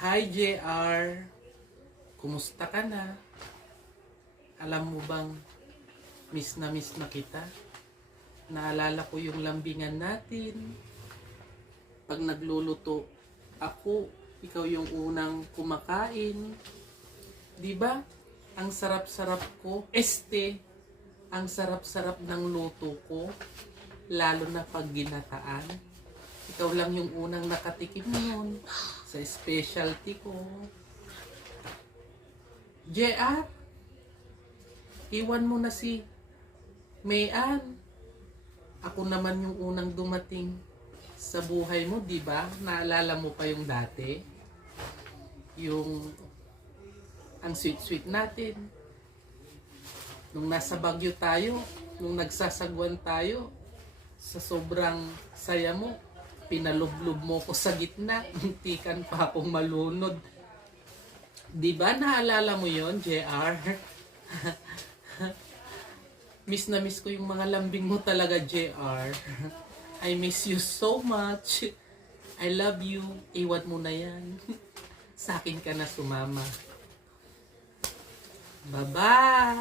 Hi JR, kumusta ka na? Alam mo bang miss na kita? Naalala ko yung lambingan natin. Pag nagluluto ako, ikaw yung unang kumakain. 'Di ba? Ang sarap-sarap ko. Ang sarap-sarap ng luto ko. Lalo na pag ginataan. Ikaw lang yung unang nakatikim nun sa specialty ko. JR, iwan mo na si Mayan. Ako naman yung unang dumating sa buhay mo, di ba? Naalala mo pa yung dati? Yung ang sweet-sweet natin. Nung nasa Baguio tayo, nung nagsasagwan tayo, sa sobrang saya mo, pinalublob mo ko sa gitna, muntikan pa akong malunod. Di ba naalala mo yon, JR? Miss na miss ko yung mga lambing mo talaga, JR. I miss you so much. I love you. Iwan mo na yan. Sa akin ka na sumama. Bye-bye!